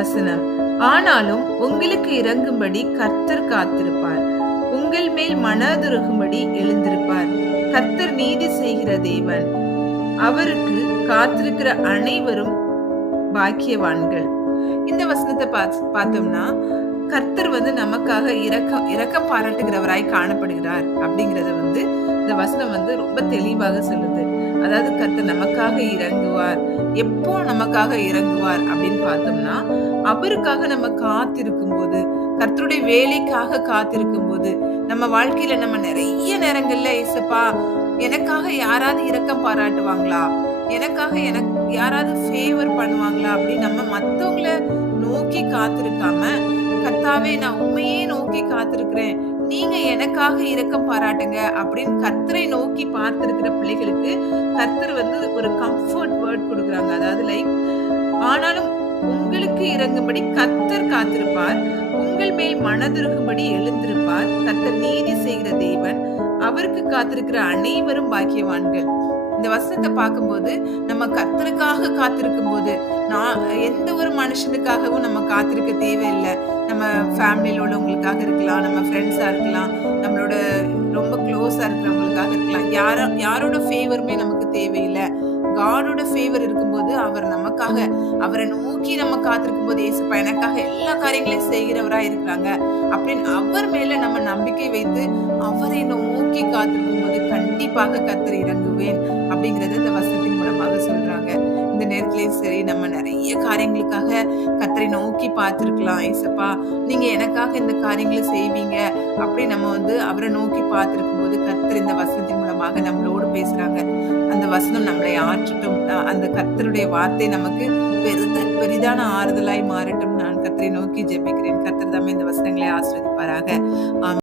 வசனம். ஆனாலும் உங்களுக்கு இறங்கும்படி கர்த்தர் காத்திருப்பார். உங்கள் மேல் மனதுருகும்படி எழுந்திருப்பார். கர்த்தர் நீதி செய்கிற தேவன். அவருக்கு காத்திருக்கிற அனைவரும் பாக்கியவான்கள். இந்த வசனத்தை பார்த்தோம்னா, கர்த்தர் நமக்காக இரக்கம் பாராட்டுகிறவராய் காணப்படுகிறார் அப்படிங்கறத இந்த வசனம் ரொம்ப தெளிவாக சொல்லுது. அதாவது கர்த்தர் நமக்காக இறங்குவார். எப்போ நமக்காக இறங்குவார் அப்படின்னு பார்த்தோம்னா, அவருக்காக நம்ம காத்திருக்கும் போது, கர்த்தருடைய வேலைக்காக காத்திருக்கும் போது, நம்ம வாழ்க்கையில நம்ம நிறைய நேரங்கள்ல ஏசப்பா எனக்காக யாராவது இரக்கம் பாராட்டுவாங்களா, எனக்காக எனக்கு யாராவது ஃபேவர் பண்ணுவாங்களா அப்படின்னு நம்ம மத்தவங்கள நோக்கி காத்திருக்காம, கர்த்தாவே நான் உண்மையே நோக்கி காத்திருக்கிறேன், நீங்க எனக்காக இரக்கம் பாராட்டுங்க அப்படின்னு கர்த்தரை நோக்கி பார்த்திருக்கிற பிள்ளைகளுக்கு கர்த்தர் ஒரு கம்ஃபர்ட் வேர்ட் கொடுக்குறாங்க. அதாவது லைக், ஆனாலும் உங்களுக்கு இறங்கும்படி கர்த்தர் காத்திருப்பார், உங்கள் மேல் மனதுருகும்படி எழுந்திருப்பார். கர்த்தர் நீதி செய்கிற தேவன். அவருக்கு காத்திருக்கிற அனைவரும் பாக்கியவான்கள். இந்த வசனத்தை பார்க்கும்போது நம்ம கர்த்தருக்காக காத்திருக்கும் போது, நான் எந்த ஒரு மனுஷனுக்காகவும் நம்ம காத்திருக்க தேவையில்லை. நம்ம ஃபேமிலியில உள்ளவங்களுக்காக இருக்கலாம், நம்ம ஃப்ரெண்ட்ஸா இருக்கலாம், நம்மளோட ரொம்ப க்ளோஸா இருக்கிறவங்களுக்காக இருக்கலாம். யாரோட ஃபேவருமே நமக்கு தேவையில்லை. காடோட ஃபேவர் இருக்கும்போது அவர் நமக்காக, அவரை நோக்கி நம்ம காத்திருக்கும் போது, ஏசப்பா எனக்காக எல்லா காரியங்களையும் செய்கிறவரா இருக்கிறாங்க அப்படின்னு அவர் மேல நம்ம நம்பிக்கை வைத்து அவரை நோக்கி காத்திருக்கும் போது கண்டிப்பாக கர்த்தர் இறங்குவேன் அப்படிங்கறத இந்த வசனத்தின் மூலமாக சொல்றாங்க. இந்த நேரத்திலயும் சரி, நம்ம நிறைய காரியங்களுக்காக கர்த்தரை நோக்கி பார்த்திருக்கலாம். ஏசப்பா நீங்க எனக்காக இந்த காரியங்களை செய்வீங்க அப்படி நம்ம அவரை நோக்கி பார்த்திருக்கும் போது கர்த்தர் இந்த வசனத்தின் மூலமாக நம்மளோடு பேசுறாங்க. அந்த வசனம் நம்மளை ஆற்றட்டும். அந்த கர்த்தருடைய வார்த்தை நமக்கு பெரிதான ஆறுதலாய் மாறட்டும். நான் கர்த்தரை நோக்கி ஜெபிக்கிறேன். கர்த்தர் தாமே இந்த வசனங்களை ஆசீர்வதிப்பாராக. ஆமென்.